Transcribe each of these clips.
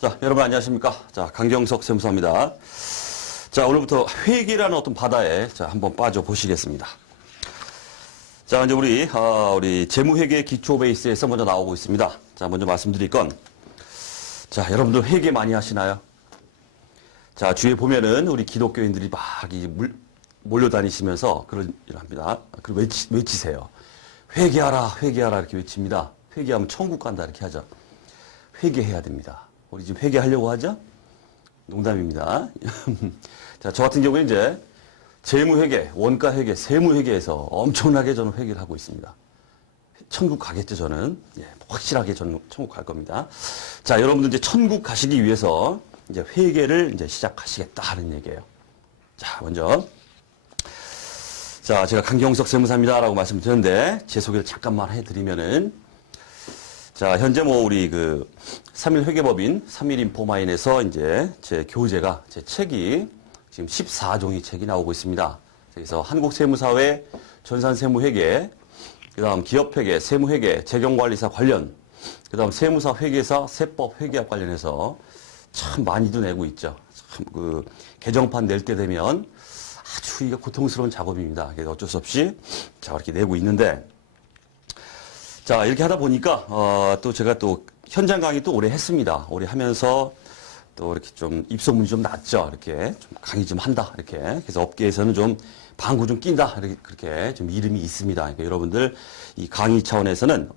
자, 여러분 안녕하십니까? 자, 강경석 세무사입니다. 자, 오늘부터 회계라는 어떤 바다에 자, 한번 빠져 보시겠습니다. 자, 이제 우리 재무회계 기초 베이스에서 먼저 나오고 있습니다. 자, 먼저 말씀드릴 건, 자, 여러분들 회계 많이 하시나요? 자, 주위에 보면은 우리 기독교인들이 막 몰려다니시면서 그런 일을 합니다. 그리고 외치세요. 회계하라, 회계하라 이렇게 외칩니다. 회계하면 천국 간다 이렇게 하죠. 회계해야 됩니다. 우리 지금 회계하려고 하죠? 농담입니다. 자, 저 같은 경우에 이제 재무회계, 원가회계, 세무회계에서 엄청나게 저는 회계를 하고 있습니다. 천국 가겠죠, 저는. 예, 확실하게 저는 천국 갈 겁니다. 자, 여러분들 이제 천국 가시기 위해서 이제 회계를 이제 시작하시겠다 하는 얘기예요. 자, 먼저. 자, 제가 강경석 세무사입니다라고 말씀드렸는데, 제 소개를 잠깐만 해드리면은, 자, 현재 우리 3일 회계법인 3일 인포마인에서 이제 제 교재가, 제 책이 지금 14종이 책이 나오고 있습니다. 그래서 한국세무사회 전산세무회계, 그 다음 기업회계, 세무회계, 재경관리사 관련, 그 다음 세무사 회계사, 세법 회계학 관련해서 참 많이도 내고 있죠. 참 개정판 낼 때 되면 아주 이게 고통스러운 작업입니다. 그래서 어쩔 수 없이 자, 이렇게 내고 있는데, 자, 이렇게 하다 보니까, 또 제가 또 현장 강의 또 오래 했습니다. 오래 하면서 또 이렇게 좀 입소문이 좀 났죠. 이렇게 좀 강의 좀 한다. 이렇게. 그래서 업계에서는 좀 방구 좀 낀다. 이렇게 그렇게 좀 이름이 있습니다. 그러니까 여러분들 이 강의 차원에서는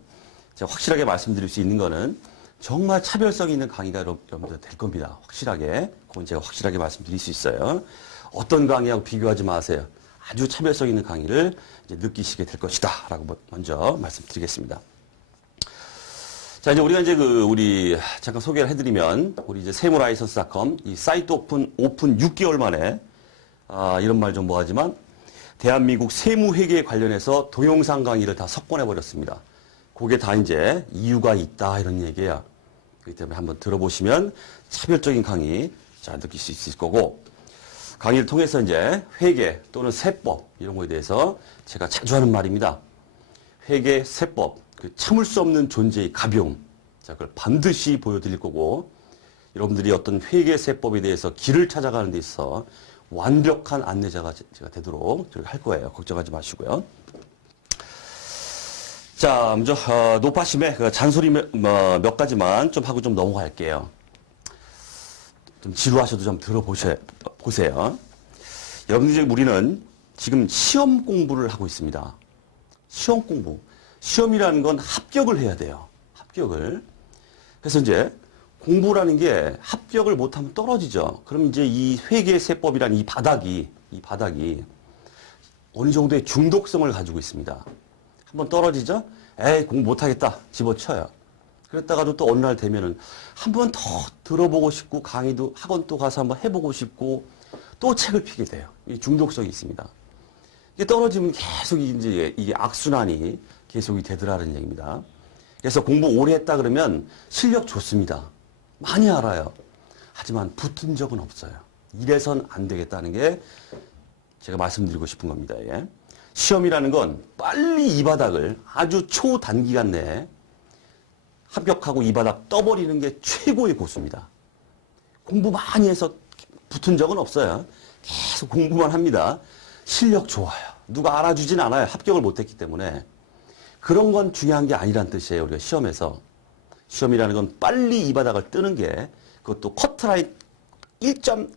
제가 확실하게 말씀드릴 수 있는 거는 정말 차별성 있는 강의가 여러분들 될 겁니다. 확실하게. 그건 제가 확실하게 말씀드릴 수 있어요. 어떤 강의하고 비교하지 마세요. 아주 차별성 있는 강의를 이제 느끼시게 될 것이다. 라고 먼저 말씀드리겠습니다. 자, 이제 우리가 이제 우리 잠깐 소개를 해드리면, 우리 이제 세무라이선스.com, 이 사이트 오픈 6개월 만에, 이런 말 좀 뭐하지만, 대한민국 세무회계에 관련해서 동영상 강의를 다 석권해버렸습니다. 그게 다 이제 이유가 있다. 이런 얘기예요. 그렇기 때문에 한번 들어보시면 차별적인 강의, 자, 느낄 수 있을 거고, 강의를 통해서 이제 회계 또는 세법 이런 거에 대해서 제가 자주 하는 말입니다. 회계, 세법, 참을 수 없는 존재의 가벼움. 자, 그걸 반드시 보여드릴 거고, 여러분들이 어떤 회계, 세법에 대해서 길을 찾아가는 데 있어 완벽한 안내자가 제가 되도록 할 거예요. 걱정하지 마시고요. 자, 먼저 노파심에 잔소리 몇 가지만 좀 하고 좀 넘어갈게요. 좀 지루하셔도 좀 보세요. 여러분들 우리는 지금 시험 공부를 하고 있습니다. 시험 공부. 시험이라는 건 합격을 해야 돼요. 합격을. 그래서 이제 공부라는 게 합격을 못하면 떨어지죠. 그럼 이제 이 회계세법이라는 이 바닥이 어느 정도의 중독성을 가지고 있습니다. 한번 떨어지죠? 에이, 공부 못하겠다. 집어쳐요. 그랬다가도 또 어느 날 되면은 한 번 더 들어보고 싶고, 강의도 학원 또 가서 한번 해보고 싶고, 또 책을 피게 돼요. 이 중독성이 있습니다. 이게 떨어지면 계속 이제 이게 악순환이 계속이 되더라는 얘기입니다. 그래서 공부 오래 했다 그러면 실력 좋습니다. 많이 알아요. 하지만 붙은 적은 없어요. 이래선 안 되겠다는 게 제가 말씀드리고 싶은 겁니다. 예. 시험이라는 건 빨리 이 바닥을 아주 초단기간 내에 합격하고 이 바닥 떠버리는 게 최고의 고수입니다. 공부 많이 해서 붙은 적은 없어요. 계속 공부만 합니다. 실력 좋아요. 누가 알아주진 않아요. 합격을 못했기 때문에. 그런 건 중요한 게 아니란 뜻이에요. 우리가 시험에서. 시험이라는 건 빨리 이 바닥을 뜨는 게, 그것도 커트라인 1점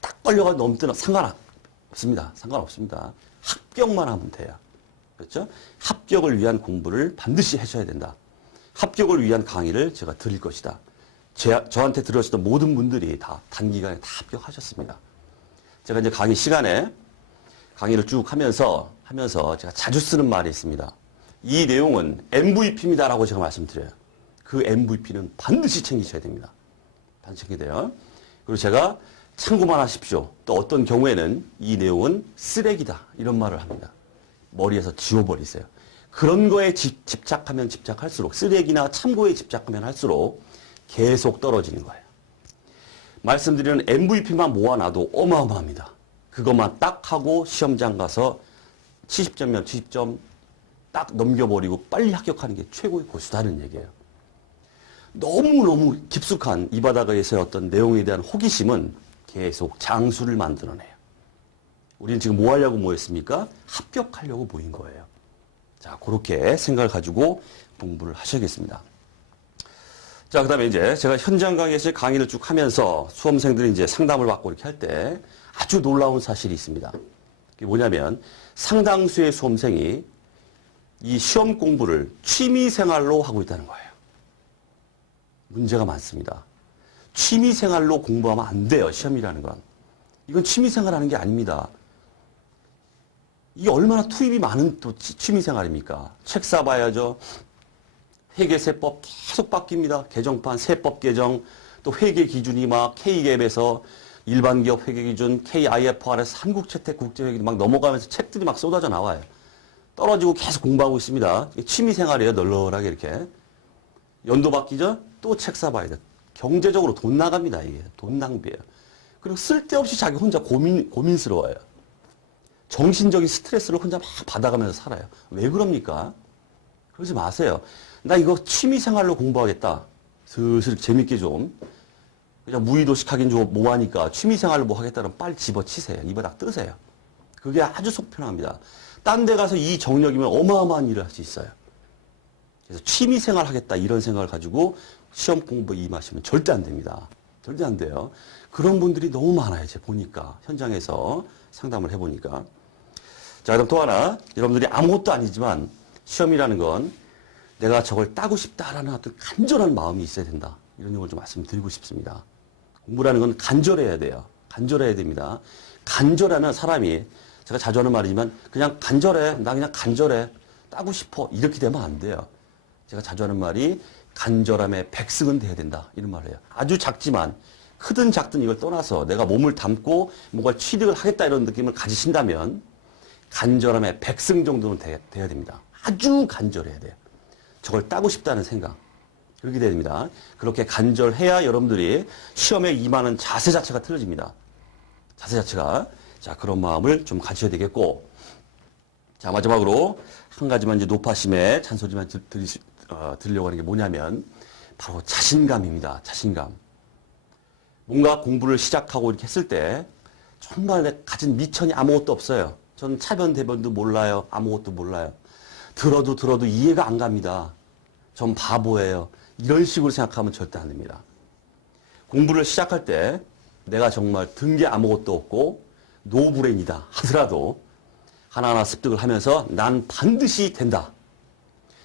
딱 걸려가 넘뜨는 상관없습니다. 상관없습니다. 합격만 하면 돼요. 그렇죠? 합격을 위한 공부를 반드시 하셔야 된다. 합격을 위한 강의를 제가 드릴 것이다. 저한테 들으셨던 모든 분들이 다 단기간에 다 합격하셨습니다. 제가 이제 강의 시간에 강의를 쭉 하면서 제가 자주 쓰는 말이 있습니다. 이 내용은 MVP입니다라고 제가 말씀드려요. 그 MVP는 반드시 챙기셔야 됩니다. 반드시 챙겨야 돼요. 그리고 제가 참고만 하십시오. 또 어떤 경우에는 이 내용은 쓰레기다. 이런 말을 합니다. 머리에서 지워버리세요. 그런 거에 집착하면 집착할수록, 쓰레기나 참고에 집착하면 할수록 계속 떨어지는 거예요. 말씀드리는 MVP만 모아놔도 어마어마합니다. 그것만 딱 하고 시험장 가서 70점이면 70점 딱 넘겨버리고 빨리 합격하는 게 최고의 고수다는 얘기예요. 너무너무 깊숙한 이 바닥에서의 어떤 내용에 대한 호기심은 계속 장수를 만들어내요. 우리는 지금 뭐 하려고 모였습니까? 합격하려고 모인 거예요. 자, 그렇게 생각을 가지고 공부를 하셔야겠습니다. 자, 그 다음에 이제 제가 현장 강의에서 강의를 쭉 하면서 수험생들이 이제 상담을 받고 이렇게 할 때 아주 놀라운 사실이 있습니다. 그게 뭐냐면 상당수의 수험생이 이 시험 공부를 취미 생활로 하고 있다는 거예요. 문제가 많습니다. 취미 생활로 공부하면 안 돼요, 시험이라는 건. 이건 취미 생활하는 게 아닙니다. 이게 얼마나 투입이 많은 또 취미 생활입니까? 책 사봐야죠. 회계세법 계속 바뀝니다. 개정판, 세법 개정, 또 회계 기준이 막 K갭에서 일반기업 회계 기준, KIFRS, 한국채택 국제회계 막 넘어가면서 책들이 막 쏟아져 나와요. 떨어지고 계속 공부하고 있습니다. 취미 생활이에요, 널널하게 이렇게. 연도 바뀌죠? 또 책 사봐야 돼. 경제적으로 돈 나갑니다, 이게. 돈 낭비예요. 그리고 쓸데없이 자기 혼자 고민스러워요. 정신적인 스트레스를 혼자 막 받아가면서 살아요. 왜 그럽니까? 그러지 마세요. 나 이거 취미생활로 공부하겠다. 슬슬 재밌게 좀. 그냥 무의도식 하긴 좀 뭐하니까 취미생활로 뭐 하겠다면 빨리 집어치세요. 이 바닥 뜨세요. 그게 아주 속 편합니다. 딴 데 가서 이 정력이면 어마어마한 일을 할 수 있어요. 그래서 취미생활 하겠다 이런 생각을 가지고 시험 공부에 임하시면 절대 안 됩니다. 절대 안 돼요. 그런 분들이 너무 많아요. 제가 보니까. 현장에서 상담을 해보니까. 자, 그럼 또 하나. 여러분들이 아무것도 아니지만 시험이라는 건 내가 저걸 따고 싶다라는 어떤 간절한 마음이 있어야 된다. 이런 걸 좀 말씀드리고 싶습니다. 공부라는 건 간절해야 돼요. 간절해야 됩니다. 간절하면 사람이 제가 자주 하는 말이지만 그냥 간절해. 나 그냥 간절해. 따고 싶어. 이렇게 되면 안 돼요. 제가 자주 하는 말이 간절함의 백승은 돼야 된다. 이런 말을 해요. 아주 작지만 크든 작든 이걸 떠나서 내가 몸을 담고 뭔가 취득을 하겠다 이런 느낌을 가지신다면 간절함의 백승 정도는 돼야 됩니다. 아주 간절해야 돼요. 저걸 따고 싶다는 생각. 그렇게 돼야 됩니다. 그렇게 간절해야 여러분들이 시험에 임하는 자세 자체가 틀어집니다. 자세 자체가. 자, 그런 마음을 좀 가지셔야 되겠고. 자, 마지막으로 한 가지만 이제 노파심에 잔소리만 드리려고 하는 게 뭐냐면 바로 자신감입니다. 자신감. 뭔가 공부를 시작하고 이렇게 했을 때 정말 내 가진 미천이 아무것도 없어요. 전 차변 대변도 몰라요. 아무것도 몰라요. 들어도 이해가 안 갑니다. 전 바보예요. 이런 식으로 생각하면 절대 안 됩니다. 공부를 시작할 때 내가 정말 든 게 아무것도 없고 노브레인이다 하더라도 하나하나 습득을 하면서 난 반드시 된다.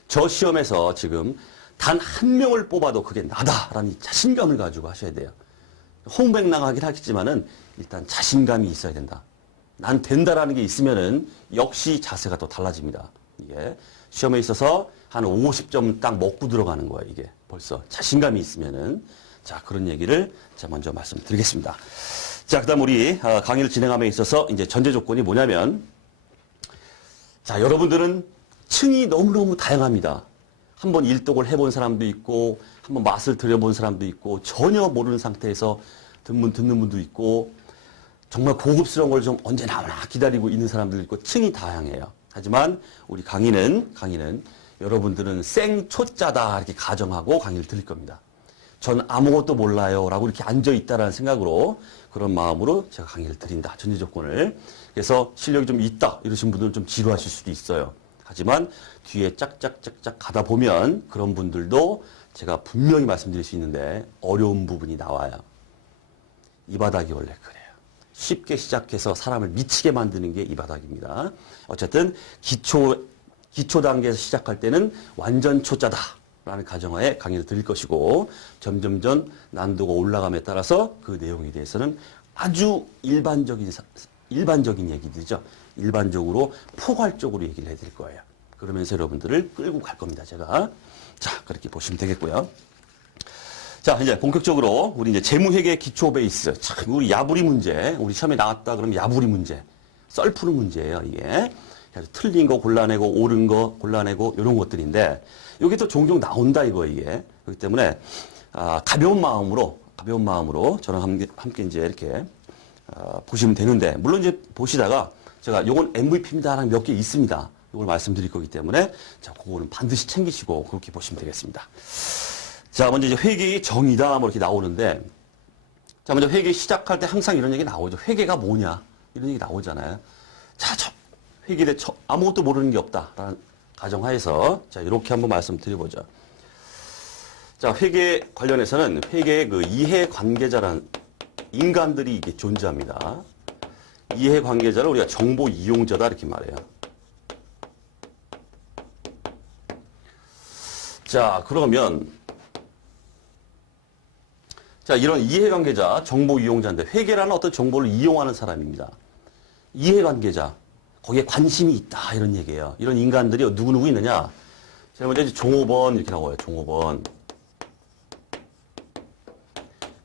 저 시험에서 지금 단 한 명을 뽑아도 그게 나다라는 자신감을 가지고 하셔야 돼요. 홍백랑하긴 하겠지만은 일단 자신감이 있어야 된다. 난 된다라는 게 있으면은 역시 자세가 또 달라집니다. 이게 시험에 있어서 한 50점 딱 먹고 들어가는 거예요. 이게 벌써 자신감이 있으면은. 자, 그런 얘기를 제가 먼저 말씀드리겠습니다. 자, 그다음 우리 강의를 진행함에 있어서 이제 전제 조건이 뭐냐면, 자, 여러분들은 층이 너무너무 다양합니다. 한번 일독을 해본 사람도 있고, 한번 맛을 들여본 사람도 있고, 전혀 모르는 상태에서 듣는 분도 있고, 정말 고급스러운 걸 좀 언제 나오나 기다리고 있는 사람도 있고, 층이 다양해요. 하지만 우리 강의는 여러분들은 생초짜다 이렇게 가정하고 강의를 드릴 겁니다. 전 아무것도 몰라요 라고 이렇게 앉아있다라는 생각으로 그런 마음으로 제가 강의를 드린다. 전제 조건을. 그래서 실력이 좀 있다 이러신 분들은 좀 지루하실 수도 있어요. 하지만 뒤에 짝짝짝짝 가다 보면 그런 분들도 제가 분명히 말씀드릴 수 있는데 어려운 부분이 나와요. 이 바닥이 원래 그래요. 쉽게 시작해서 사람을 미치게 만드는 게 이 바닥입니다. 어쨌든 기초 단계에서 시작할 때는 완전 초짜다 라는 가정하에 강의를 드릴 것이고 점점점 난도가 올라감에 따라서 그 내용에 대해서는 아주 일반적인 얘기들이죠. 일반적으로 포괄적으로 얘기를 해드릴 거예요. 그러면서 여러분들을 끌고 갈 겁니다. 제가. 자, 그렇게 보시면 되겠고요. 자, 이제 본격적으로 우리 이제 재무회계 기초 베이스. 참, 우리 야부리 문제. 우리 시험에 나왔다 그러면 야부리 문제. 썰 푸는 문제예요, 이게. 그래서 틀린 거 골라내고, 옳은 거 골라내고, 이런 것들인데, 여기 또 종종 나온다, 이게. 그렇기 때문에, 가벼운 마음으로 저랑 함께 이제 이렇게, 보시면 되는데, 물론 이제 보시다가, 제가 요건 MVP입니다라는 몇 개 있습니다. 요걸 말씀드릴 거기 때문에, 자, 그거는 반드시 챙기시고, 그렇게 보시면 되겠습니다. 자, 먼저 이제 회계의 정의다, 뭐 이렇게 나오는데, 자, 먼저 회계 시작할 때 항상 이런 얘기 나오죠. 회계가 뭐냐? 이런 얘기 나오잖아요. 자, 회계에 대해 아무것도 모르는 게 없다라는 가정하에서, 자, 이렇게 한번 말씀드려보죠. 자, 회계 관련해서는 회계의 그 이해관계자라는 인간들이 이게 존재합니다. 이해관계자를 우리가 정보 이용자다, 이렇게 말해요. 자, 그러면, 자, 이런 이해관계자, 정보 이용자인데, 회계라는 어떤 정보를 이용하는 사람입니다. 이해관계자, 거기에 관심이 있다, 이런 얘기예요. 이런 인간들이 누구누구 있느냐? 제일 먼저 이제 종업원, 이렇게 나와요. 종업원.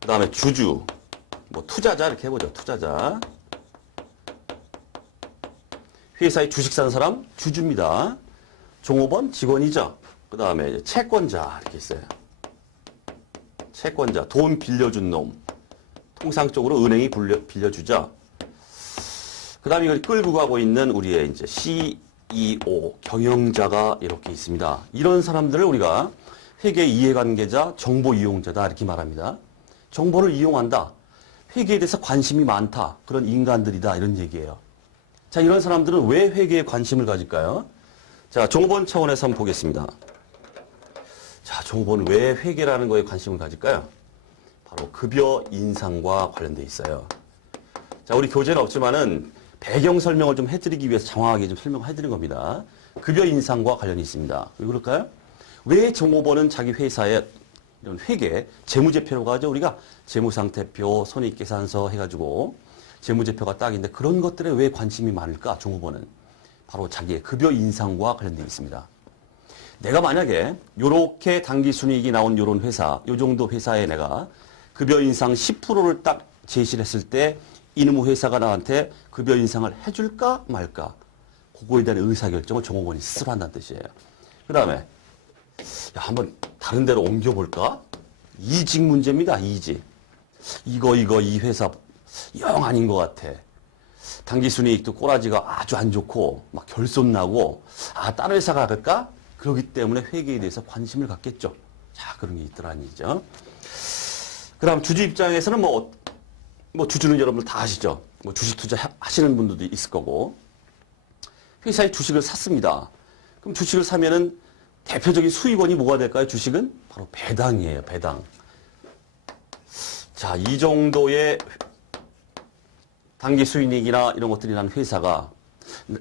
그 다음에 주주, 뭐 투자자, 이렇게 해보죠. 투자자. 회사에 주식 사는 사람, 주주입니다. 종업원, 직원이죠. 그 다음에 채권자, 이렇게 있어요. 채권자, 돈 빌려준 놈. 통상적으로 은행이 빌려주죠. 그 다음에 이걸 끌고 가고 있는 우리의 이제 CEO, 경영자가 이렇게 있습니다. 이런 사람들을 우리가 회계 이해관계자, 정보 이용자다, 이렇게 말합니다. 정보를 이용한다. 회계에 대해서 관심이 많다. 그런 인간들이다. 이런 얘기예요. 자, 이런 사람들은 왜 회계에 관심을 가질까요? 자, 종업원 차원에서 한번 보겠습니다. 자, 종업원은 왜 회계라는 거에 관심을 가질까요? 바로 급여 인상과 관련돼 있어요. 자, 우리 교재는 없지만은 배경 설명을 좀 해드리기 위해서 장황하게 좀 설명해드린 겁니다. 급여 인상과 관련이 있습니다. 왜 그럴까요? 왜 종업원은 자기 회사에 이런 회계, 재무제표라고 하죠. 우리가 재무상태표, 손익계산서 해가지고 재무제표가 딱인데 그런 것들에 왜 관심이 많을까? 종업원은 바로 자기의 급여 인상과 관련되어 있습니다. 내가 만약에 요렇게 당기순이익이 나온 요런 회사, 요 정도 회사에 내가 급여 인상 10%를 딱 제시를 했을 때 이놈의 회사가 나한테 급여 인상을 해줄까 말까? 그거에 대한 의사결정을 종업원이 스스로 한다는 뜻이에요. 그 다음에 야, 한번 다른 데로 옮겨볼까? 이직 문제입니다. 이직. 이 회사 영 아닌 것 같아. 당기순이익도 꼬라지가 아주 안 좋고 막 결손나고 다른 회사가 갈까? 그렇기 때문에 회계에 대해서 관심을 갖겠죠. 자, 그런 게 있더라는 얘기죠. 그 다음 주주 입장에서는 뭐 주주는 여러분들 다 아시죠? 뭐 주식 투자 하시는 분들도 있을 거고. 회사에 주식을 샀습니다. 그럼 주식을 사면은 대표적인 수익원이 뭐가 될까요? 주식은 바로 배당이에요. 배당. 자, 이 정도의 단기 수익이나 이런 것들이 난 회사가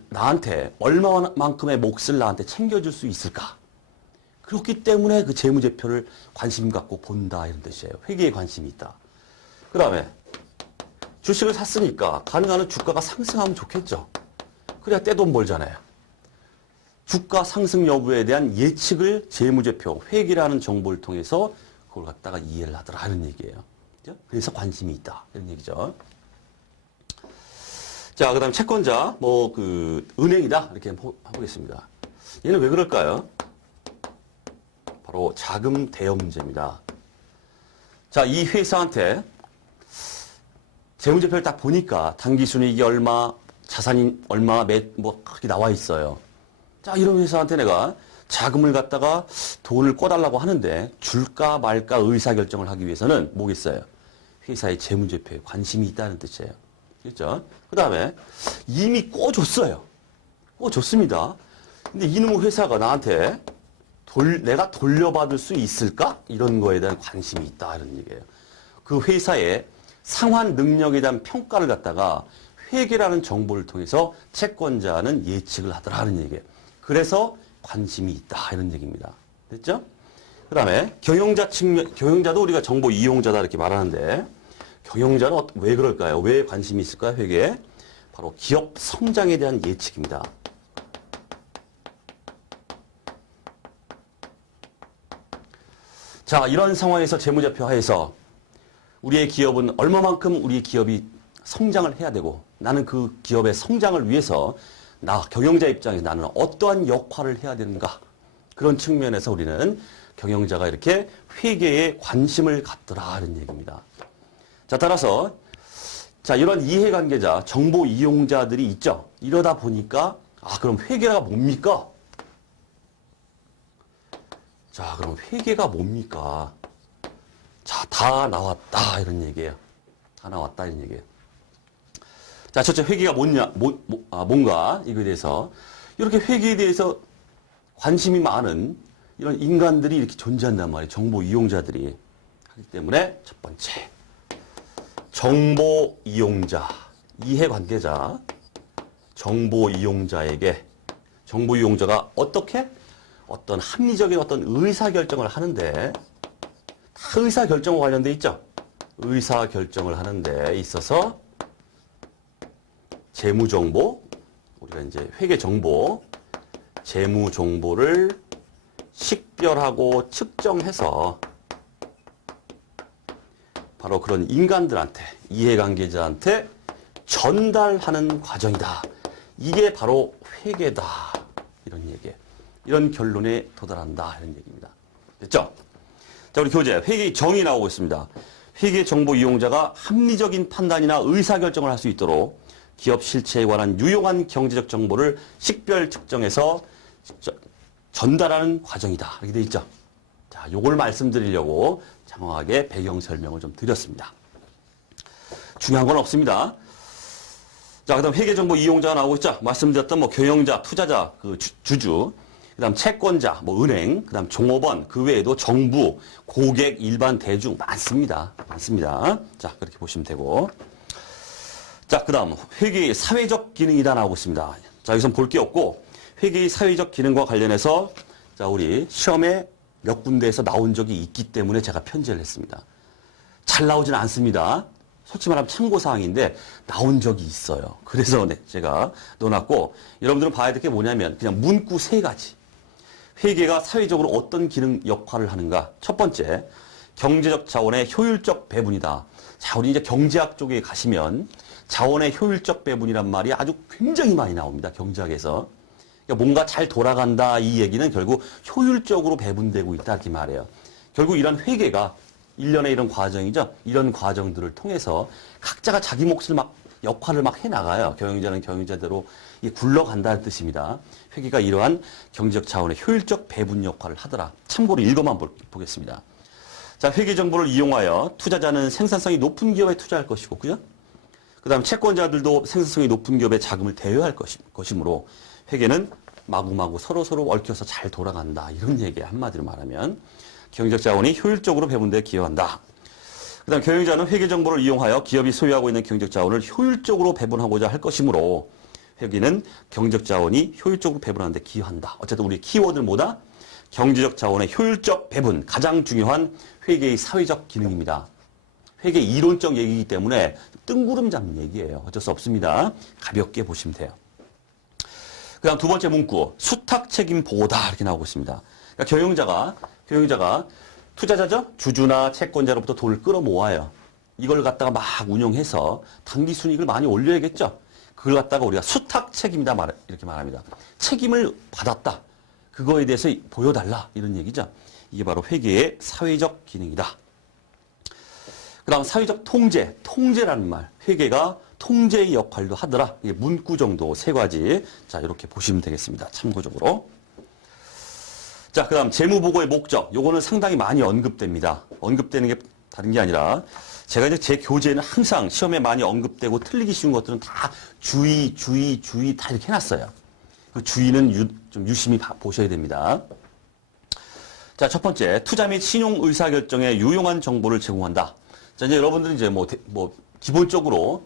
나한테 얼마만큼의 몫을 나한테 챙겨줄 수 있을까? 그렇기 때문에 그 재무제표를 관심 갖고 본다, 이런 뜻이에요. 회계에 관심이 있다. 그 다음에 주식을 샀으니까 가능한 한 주가가 상승하면 좋겠죠. 그래야 떼돈 벌잖아요. 주가 상승 여부에 대한 예측을 재무제표, 회계라는 정보를 통해서 그걸 갖다가 이해를 하더라, 이런 얘기예요. 그래서 관심이 있다, 이런 얘기죠. 자, 그 다음 채권자, 은행이다, 이렇게 해보겠습니다. 얘는 왜 그럴까요? 바로 자금 대여 문제입니다. 자, 이 회사한테 재무제표를 딱 보니까 당기순이익이 얼마, 자산이 얼마, 그렇게 나와 있어요. 자, 이런 회사한테 내가 자금을 갖다가 돈을 꿔달라고 하는데 줄까 말까 의사결정을 하기 위해서는 뭐겠어요? 회사의 재무제표에 관심이 있다는 뜻이에요. 그렇죠? 그 다음에 이미 꿔줬어요. 꿔줬습니다. 근데 이놈의 회사가 나한테 내가 돌려받을 수 있을까? 이런 거에 대한 관심이 있다, 이런 얘기예요. 그 회사의 상환 능력에 대한 평가를 갖다가 회계라는 정보를 통해서 채권자는 예측을 하더라는 얘기예요. 그래서 관심이 있다, 이런 얘기입니다. 됐죠? 그 다음에 경영자도 우리가 정보 이용자다, 이렇게 말하는데 경영자는 왜 그럴까요? 왜 관심이 있을까요? 회계에? 바로 기업 성장에 대한 예측입니다. 자, 이런 상황에서 재무제표 하에서 우리의 기업은 얼마만큼 우리 기업이 성장을 해야 되고 나는 그 기업의 성장을 위해서 경영자 입장에서 나는 어떠한 역할을 해야 되는가, 그런 측면에서 우리는 경영자가 이렇게 회계에 관심을 갖더라, 이런 얘기입니다. 자, 따라서 이런 이해관계자, 정보 이용자들이 있죠. 이러다 보니까 그럼 회계가 뭡니까? 자, 그럼 회계가 뭡니까? 자, 다 나왔다 이런 얘기예요. 다 나왔다 이런 얘기예요. 자, 첫째 회계가 뭔가 이거에 대해서 이렇게 회계에 대해서 관심이 많은 이런 인간들이 이렇게 존재한단 말이에요. 정보 이용자들이 하기 때문에 첫 번째 정보 이용자, 이해관계자, 정보 이용자에게 정보 이용자가 어떻게 어떤 합리적인 어떤 의사결정을 하는데 다 의사결정과 관련돼 있죠. 의사결정을 하는 데 있어서 재무정보, 우리가 이제 회계정보, 재무정보를 식별하고 측정해서 바로 그런 인간들한테, 이해관계자한테 전달하는 과정이다. 이게 바로 회계다. 이런 얘기예요. 이런 결론에 도달한다. 이런 얘기입니다. 됐죠? 자, 우리 교재 회계 정의 나오고 있습니다. 회계 정보 이용자가 합리적인 판단이나 의사결정을 할 수 있도록 기업 실체에 관한 유용한 경제적 정보를 식별 측정해서 전달하는 과정이다. 이렇게 돼 있죠. 자, 요걸 말씀드리려고 장황하게 배경 설명을 좀 드렸습니다. 중요한 건 없습니다. 자, 그다음 회계 정보 이용자가 나오고 있죠. 말씀드렸던 뭐 경영자, 투자자, 그 주주, 그다음 채권자, 뭐 은행, 그다음 종업원, 그 외에도 정부, 고객, 일반 대중 많습니다. 많습니다. 자, 그렇게 보시면 되고. 자, 그다음 회계의 사회적 기능이다 나오고 있습니다. 자, 여기서 볼 게 없고 회계의 사회적 기능과 관련해서 자, 우리 시험에 몇 군데에서 나온 적이 있기 때문에 제가 편제를 했습니다. 잘 나오지는 않습니다. 솔직히 말하면 참고사항인데 나온 적이 있어요. 그래서 네, 제가 넣어놨고 여러분들은 봐야 될 게 뭐냐면 그냥 문구 세 가지. 회계가 사회적으로 어떤 기능 역할을 하는가. 첫 번째, 경제적 자원의 효율적 배분이다. 자, 우리 이제 경제학 쪽에 가시면 자원의 효율적 배분이란 말이 아주 굉장히 많이 나옵니다. 경제학에서. 그러니까 뭔가 잘 돌아간다 이 얘기는 결국 효율적으로 배분되고 있다 이렇게 말해요. 결국 이런 회계가 일련의 이런 과정이죠. 이런 과정들을 통해서 각자가 자기 몫을 막 역할을 막 해나가요. 경영자는 경영자대로 굴러간다는 뜻입니다. 회계가 이러한 경제적 자원의 효율적 배분 역할을 하더라. 참고로 읽어만 보겠습니다. 자, 회계 정보를 이용하여 투자자는 생산성이 높은 기업에 투자할 것이고, 그죠? 그 다음 채권자들도 생산성이 높은 기업에 자금을 대여할 것이므로 회계는 마구마구 서로서로 얽혀서 잘 돌아간다. 이런 얘기예요. 한마디로 말하면. 경제적 자원이 효율적으로 배분되어 기여한다. 그 다음 경영자는 회계 정보를 이용하여 기업이 소유하고 있는 경제적 자원을 효율적으로 배분하고자 할 것이므로 회계는 경제적 자원이 효율적으로 배분하는 데 기여한다. 어쨌든 우리 키워드는 뭐다? 경제적 자원의 효율적 배분, 가장 중요한 회계의 사회적 기능입니다. 회계 이론적 얘기이기 때문에 뜬구름 잡는 얘기예요. 어쩔 수 없습니다. 가볍게 보시면 돼요. 그 다음 두 번째 문구, 수탁 책임 보호다 이렇게 나오고 있습니다. 그러니까 경영자가 투자자죠? 주주나 채권자로부터 돈을 끌어모아요. 이걸 갖다가 막 운용해서 당기 순이익을 많이 올려야겠죠? 그걸 갖다가 우리가 수탁 책임이다 이렇게 말합니다. 책임을 받았다. 그거에 대해서 보여달라 이런 얘기죠. 이게 바로 회계의 사회적 기능이다. 그 다음 사회적 통제, 통제라는 말. 회계가 통제의 역할도 하더라. 이게 문구 정도 세 가지. 자, 이렇게 보시면 되겠습니다. 참고적으로. 자, 그 다음 재무보고의 목적. 요거는 상당히 많이 언급됩니다. 언급되는 게 다른 게 아니라 제가 이제 제 교재에는 항상 시험에 많이 언급되고 틀리기 쉬운 것들은 다 주의 다 이렇게 해놨어요. 그 주의는 좀 유심히 보셔야 됩니다. 자, 첫 번째, 투자 및 신용 의사결정에 유용한 정보를 제공한다. 자, 이제 여러분들은 이제 기본적으로,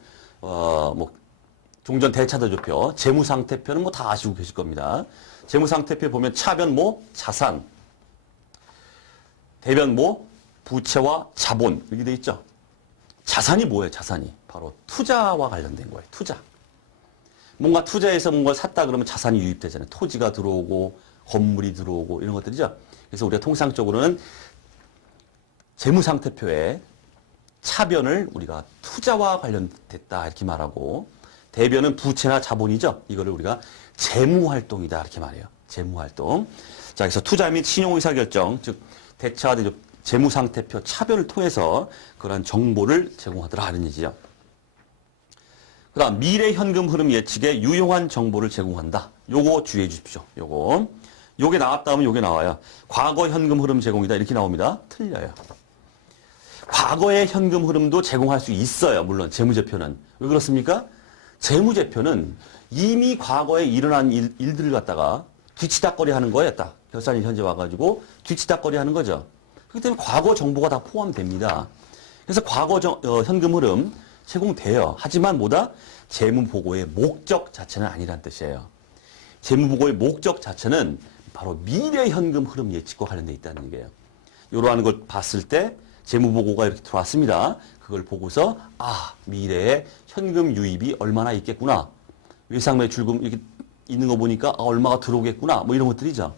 종전 대차대조표, 재무상태표는 다 아시고 계실 겁니다. 재무상태표 보면 차변 자산, 대변 부채와 자본, 이렇게 돼 있죠. 자산이 뭐예요, 자산이? 바로 투자와 관련된 거예요, 투자. 뭔가 투자해서 뭔가를 샀다 그러면 자산이 유입되잖아요. 토지가 들어오고, 건물이 들어오고, 이런 것들이죠. 그래서 우리가 통상적으로는 재무상태표에 차변을 우리가 투자와 관련됐다 이렇게 말하고 대변은 부채나 자본이죠. 이거를 우리가 재무활동이다 이렇게 말해요. 재무활동. 자, 그래서 투자 및 신용의사결정, 즉 대차 대조 재무상태표 차변을 통해서 그러한 정보를 제공하더라 하는 얘기죠. 그 다음 미래 현금 흐름 예측에 유용한 정보를 제공한다. 요거 주의해 주십시오. 요거 요게 나왔다 하면 요게 나와요. 과거 현금 흐름 제공이다. 이렇게 나옵니다. 틀려요. 과거의 현금 흐름도 제공할 수 있어요. 물론 재무제표는. 왜 그렇습니까? 재무제표는 이미 과거에 일어난 일들을 갖다가 뒤치다꺼리 하는 거예요. 딱 결산이 현재 와가지고 뒤치다꺼리 하는 거죠. 그렇기 때문에 과거 정보가 다 포함됩니다. 그래서 과거 현금 흐름 제공돼요. 하지만 뭐다? 재무보고의 목적 자체는 아니란 뜻이에요. 재무보고의 목적 자체는 바로 미래 현금 흐름 예측과 관련돼 있다는 얘기예요. 이러한 걸 봤을 때 재무보고가 이렇게 들어왔습니다. 그걸 보고서 미래에 현금 유입이 얼마나 있겠구나. 외상매출금 이렇게 있는 거 보니까 얼마가 들어오겠구나. 뭐 이런 것들이죠.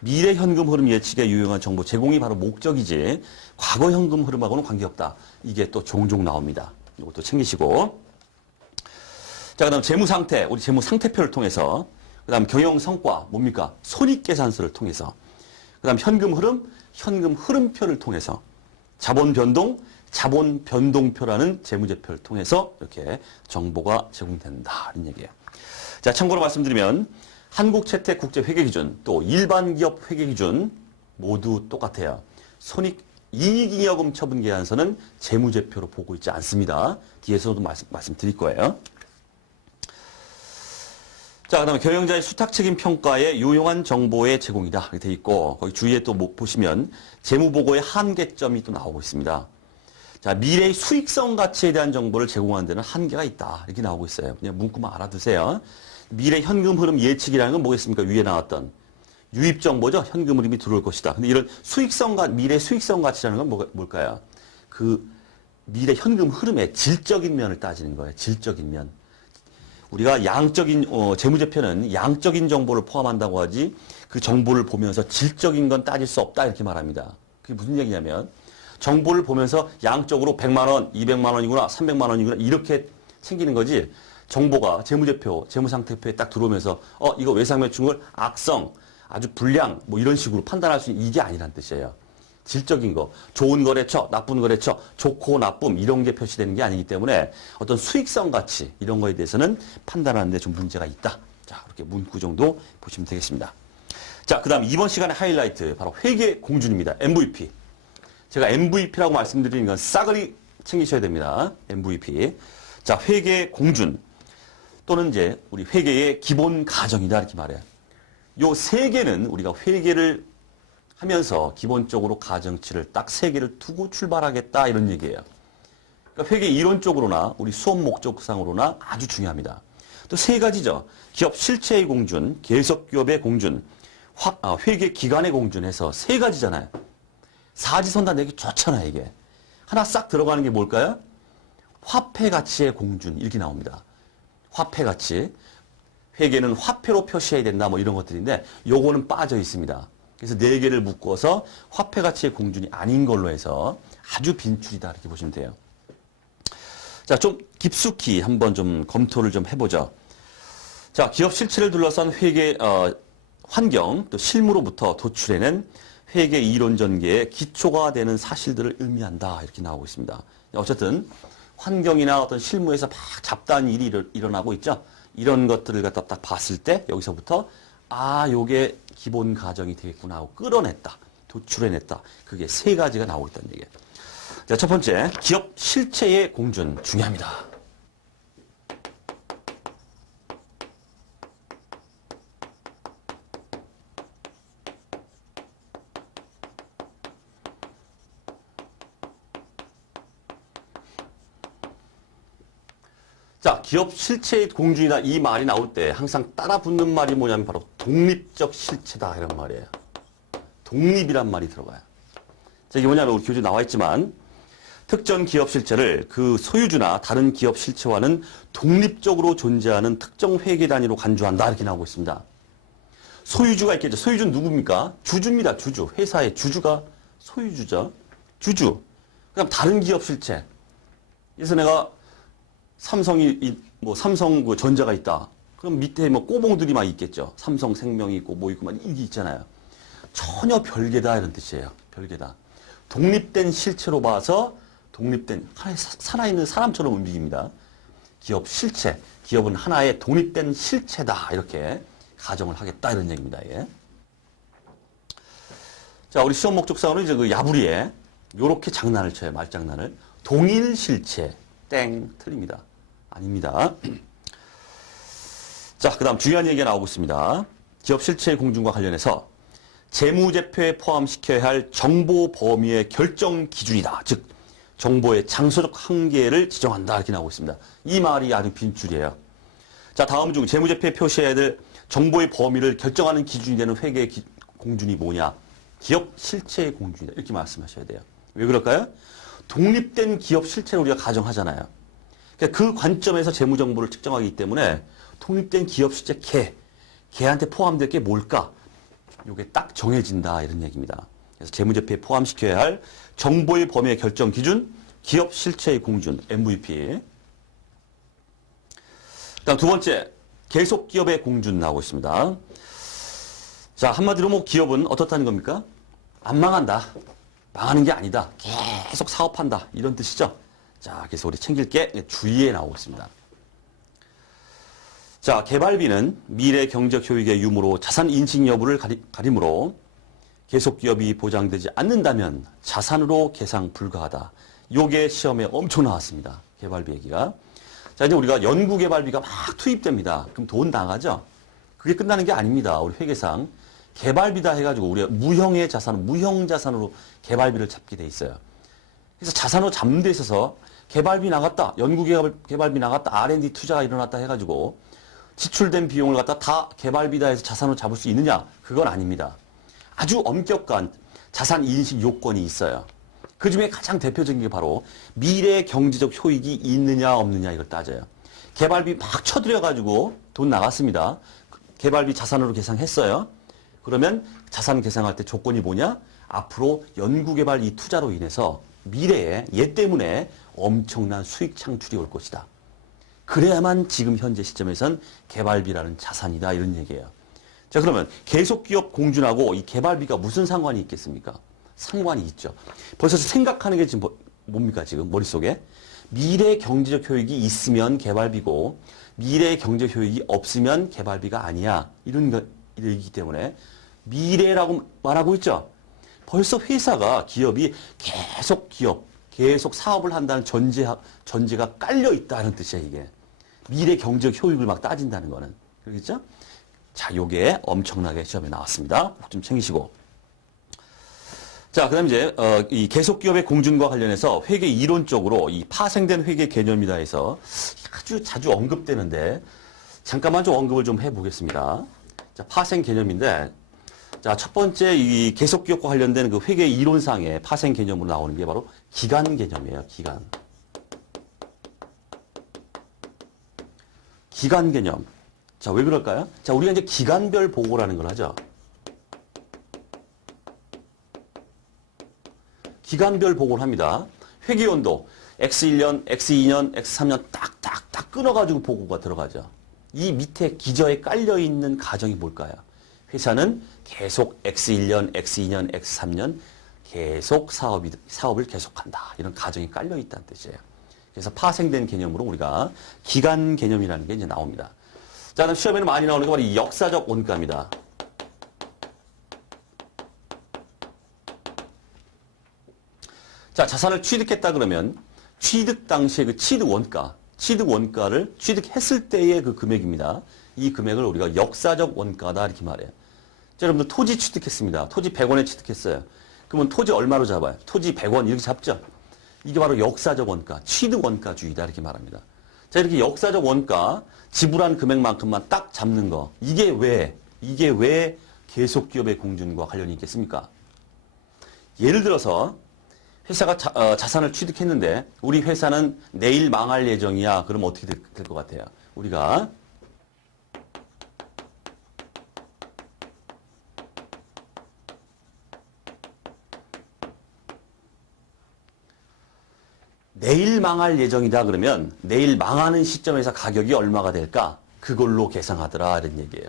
미래 현금 흐름 예측에 유용한 정보 제공이 바로 목적이지 과거 현금 흐름하고는 관계없다. 이게 또 종종 나옵니다. 이것도 챙기시고. 자, 그다음 재무 상태, 우리 재무 상태표를 통해서, 그다음 경영 성과 뭡니까? 손익계산서를 통해서, 그다음 현금 흐름표를 통해서, 자본 변동표라는 재무제표를 통해서 이렇게 정보가 제공된다. 이런 얘기예요. 자, 참고로 말씀드리면 한국채택국제회계기준 또 일반기업 회계기준 모두 똑같아요. 이익잉여금 처분계산서는 재무제표로 보고 있지 않습니다. 뒤에서도 말씀드릴 거예요. 자, 그다음에 경영자의 수탁책임 평가에 유용한 정보의 제공이다. 이렇게 돼 있고, 거기 주위에 또 보시면 재무보고의 한계점이 또 나오고 있습니다. 자, 미래의 수익성 가치에 대한 정보를 제공하는 데는 한계가 있다. 이렇게 나오고 있어요. 그냥 문구만 알아두세요. 미래 현금 흐름 예측이라는 건 뭐겠습니까? 위에 나왔던 유입 정보죠. 현금 흐름이 들어올 것이다. 근데 이런 미래 수익성 가치라는 건 뭘까요? 그 미래 현금 흐름의 질적인 면을 따지는 거예요. 질적인 면. 우리가 양적인 재무제표는 양적인 정보를 포함한다고 하지 그 정보를 보면서 질적인 건 따질 수 없다 이렇게 말합니다. 그게 무슨 얘기냐면 정보를 보면서 양적으로 100만 원, 200만 원이구나, 300만 원이구나 이렇게 챙기는 거지 정보가 재무제표, 재무상태표에 딱 들어오면서 이거 외상매출을 악성, 아주 불량 뭐 이런 식으로 판단할 수 있는 이게 아니란 뜻이에요. 질적인 거, 좋은 거래처, 나쁜 거래처, 좋고 나쁨 이런 게 표시되는 게 아니기 때문에 어떤 수익성 가치 이런 거에 대해서는 판단하는 데 좀 문제가 있다. 자, 그렇게 문구 정도 보시면 되겠습니다. 자, 그다음 이번 시간의 하이라이트 바로 회계 공준입니다. MVP. 제가 MVP라고 말씀드리는 건 싸그리 챙기셔야 됩니다. MVP. 자, 회계 공준 또는 이제 우리 회계의 기본 가정이다 이렇게 말해요. 요 세 개는 우리가 회계를 하면서 기본적으로 가정치를 딱 세 개를 두고 출발하겠다 이런 얘기예요. 그러니까 회계 이론적으로나 우리 수업 목적상으로나 아주 중요합니다. 또 세 가지죠. 기업 실체의 공준, 계속기업의 공준, 회계 기간의 공준해서 세 가지잖아요. 사지선다 내기 좋잖아요 이게. 하나 싹 들어가는 게 뭘까요? 화폐 가치의 공준 이렇게 나옵니다. 화폐 가치. 회계는 화폐로 표시해야 된다 뭐 이런 것들인데 요거는 빠져 있습니다. 그래서 네 개를 묶어서 화폐 가치의 공준이 아닌 걸로 해서 아주 빈출이다 이렇게 보시면 돼요. 자, 좀 깊숙이 한번 좀 검토를 좀 해보죠. 자, 기업 실체를 둘러싼 회계 환경 또 실무로부터 도출해낸 회계 이론 전개의 기초가 되는 사실들을 의미한다 이렇게 나오고 있습니다. 어쨌든 환경이나 어떤 실무에서 막 잡다한 일이 일어나고 있죠. 이런 것들을 갖다 딱 봤을 때 여기서부터 요게 기본 가정이 되겠구나 하고 끌어냈다. 도출해냈다. 그게 세 가지가 나오고 있다는 얘기예요. 자, 첫 번째, 기업 실체의 공준 중요합니다. 자, 기업 실체의 공준이다 이 말이 나올 때 항상 따라 붙는 말이 뭐냐면 바로 독립적 실체다 이런 말이에요. 독립이란 말이 들어가요. 자, 이게 뭐냐면 우리 교재에 나와 있지만 특정 기업 실체를 그 소유주나 다른 기업 실체와는 독립적으로 존재하는 특정 회계 단위로 간주한다 이렇게 나오고 있습니다. 소유주가 있겠죠. 소유주는 누굽니까? 주주입니다. 주주. 회사의 주주가 소유주죠. 주주. 그다음 다른 기업 실체. 그래서 내가 삼성 그 전자가 있다. 그럼 밑에 뭐 꼬봉들이 막 있겠죠. 삼성생명이 있고 뭐 있고 막 이게 있잖아요. 전혀 별개다 이런 뜻이에요. 별개다. 독립된 실체로 봐서 독립된 하나의 살아있는 사람처럼 움직입니다. 기업 실체. 기업은 하나의 독립된 실체다. 이렇게 가정을 하겠다 이런 얘기입니다. 예. 자, 우리 시험 목적상으로 이제 그 야부리에 요렇게 장난을 쳐요. 말장난을. 동일 실체. 땡. 틀립니다. 아닙니다. 자, 그 다음 중요한 얘기가 나오고 있습니다. 기업 실체 공준과 관련해서 재무제표에 포함시켜야 할 정보 범위의 결정 기준이다. 즉, 정보의 장소적 한계를 지정한다. 이렇게 나오고 있습니다. 이 말이 아주 빈줄이에요. 자, 다음 중 재무제표에 표시해야 될 정보의 범위를 결정하는 기준이 되는 회계 공준이 뭐냐? 기업 실체의 공준이다. 이렇게 말씀하셔야 돼요. 왜 그럴까요? 독립된 기업 실체를 우리가 가정하잖아요. 그러니까 그 관점에서 재무정보를 측정하기 때문에 독립된 기업 실체 걔한테 포함될 게 뭘까? 이게 딱 정해진다. 이런 얘기입니다. 그래서 재무제표에 포함시켜야 할 정보의 범위의 결정 기준, 기업 실체의 공준, MVP. 다음 두 번째, 계속 기업의 공준 나오고 있습니다. 자, 한마디로 뭐 기업은 어떻다는 겁니까? 안 망한다. 망하는 게 아니다. 계속 사업한다. 이런 뜻이죠. 자, 그래서 우리 챙길 게 주의에 나오고 있습니다. 자, 개발비는 미래 경제적 효익의 유무로 자산 인식 여부를 가리므로 계속 기업이 보장되지 않는다면 자산으로 계상 불가하다. 요게 시험에 엄청 나왔습니다. 개발비 얘기가. 자, 이제 우리가 연구 개발비가 막 투입됩니다. 그럼 돈 나가죠? 그게 끝나는 게 아닙니다. 우리 회계상. 개발비다 해가지고 우리가 무형 자산으로 개발비를 잡게 돼 있어요. 그래서 자산으로 잡는 데 있어서 개발비 나갔다, 연구 개발비 나갔다, R&D 투자가 일어났다 해가지고 지출된 비용을 갖다 다 개발비다 해서 자산으로 잡을 수 있느냐? 그건 아닙니다. 아주 엄격한 자산 인식 요건이 있어요. 그 중에 가장 대표적인 게 바로 미래 경제적 효익이 있느냐 없느냐 이걸 따져요. 개발비 막 쳐들여가지고 돈 나갔습니다. 개발비 자산으로 계상했어요. 그러면 자산 계상할 때 조건이 뭐냐? 앞으로 연구개발 이 투자로 인해서 미래에 얘 때문에 엄청난 수익 창출이 올 것이다. 그래야만 지금 현재 시점에선 개발비라는 자산이다 이런 얘기예요. 자, 그러면 계속기업 공준하고 이 개발비가 무슨 상관이 있겠습니까? 상관이 있죠. 벌써 생각하는 게 지금 뭡니까 지금 머릿속에? 미래 경제적 효익이 있으면 개발비고 미래 경제적 효익이 없으면 개발비가 아니야. 이런 얘기이기 때문에 미래라고 말하고 있죠. 벌써 회사가 기업이 계속 사업을 한다는 전제가 깔려 있다는 뜻이야 이게. 미래 경제적 효익을 막 따진다는 거는. 그렇겠죠? 자, 요게 엄청나게 시험에 나왔습니다. 꼭 좀 챙기시고. 자, 그 다음 이제, 이 계속기업의 공준과 관련해서 회계 이론적으로 이 파생된 회계 개념이다 해서 아주 자주 언급되는데, 잠깐만 좀 언급을 좀 해보겠습니다. 자, 파생 개념인데, 자, 첫 번째 이 계속기업과 관련된 그 회계 이론상의 파생 개념으로 나오는 게 바로 기간 개념이에요, 기간. 기간 개념. 자, 왜 그럴까요? 자, 우리가 이제 기간별 보고라는 걸 하죠. 기간별 보고를 합니다. 회계연도 X1년, X2년, X3년 딱딱딱 끊어가지고 보고가 들어가죠. 이 밑에 기저에 깔려있는 가정이 뭘까요? 회사는 계속 X1년, X2년, X3년 계속 사업을 계속한다. 이런 가정이 깔려있다는 뜻이에요. 그래서 파생된 개념으로 우리가 기간 개념이라는 게 이제 나옵니다. 자, 그다음 시험에는 많이 나오는 게 바로 이 역사적 원가입니다. 자, 자산을 취득했다 그러면 취득 당시의 그 취득 원가를 취득했을 때의 그 금액입니다. 이 금액을 우리가 역사적 원가다 이렇게 말해요. 자, 여러분들 토지 취득했습니다. 토지 100원에 취득했어요. 그러면 토지 얼마로 잡아요? 토지 100원 이렇게 잡죠. 이게 바로 역사적 원가, 취득 원가주의다 이렇게 말합니다. 자, 이렇게 역사적 원가, 지불한 금액만큼만 딱 잡는 거. 이게 왜 계속기업의 공준과 관련이 있겠습니까? 예를 들어서 회사가 자산을 취득했는데 우리 회사는 내일 망할 예정이야. 그럼 어떻게 될 것 같아요? 우리가 내일 망할 예정이다 그러면 내일 망하는 시점에서 가격이 얼마가 될까? 그걸로 계상하더라 이런 얘기예요.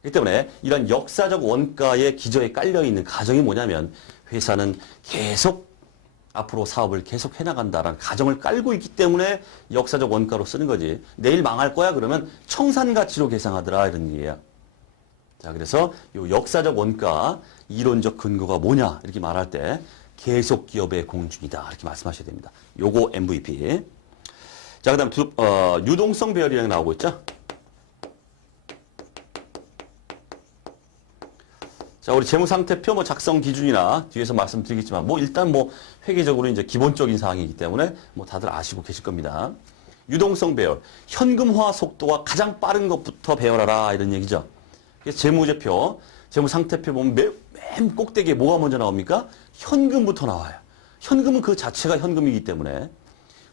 그렇기 때문에 이런 역사적 원가의 기저에 깔려있는 가정이 뭐냐면 회사는 계속 앞으로 사업을 계속 해나간다라는 가정을 깔고 있기 때문에 역사적 원가로 쓰는 거지. 내일 망할 거야 그러면 청산가치로 계상하더라 이런 얘기예요. 자, 그래서 요 역사적 원가, 이론적 근거가 뭐냐 이렇게 말할 때 계속 기업의 공준이다 이렇게 말씀하셔야 됩니다. 요거 MVP. 자, 그다음 유동성 배열이라는 게 나오고 있죠. 자, 우리 재무상태표 뭐 작성 기준이나 뒤에서 말씀드리겠지만 일단 회계적으로 이제 기본적인 사항이기 때문에 다들 아시고 계실 겁니다. 유동성 배열, 현금화 속도가 가장 빠른 것부터 배열하라 이런 얘기죠. 그래서 재무제표, 재무상태표 보면 맨 꼭대기에 뭐가 먼저 나옵니까? 현금부터 나와요. 현금은 그 자체가 현금이기 때문에.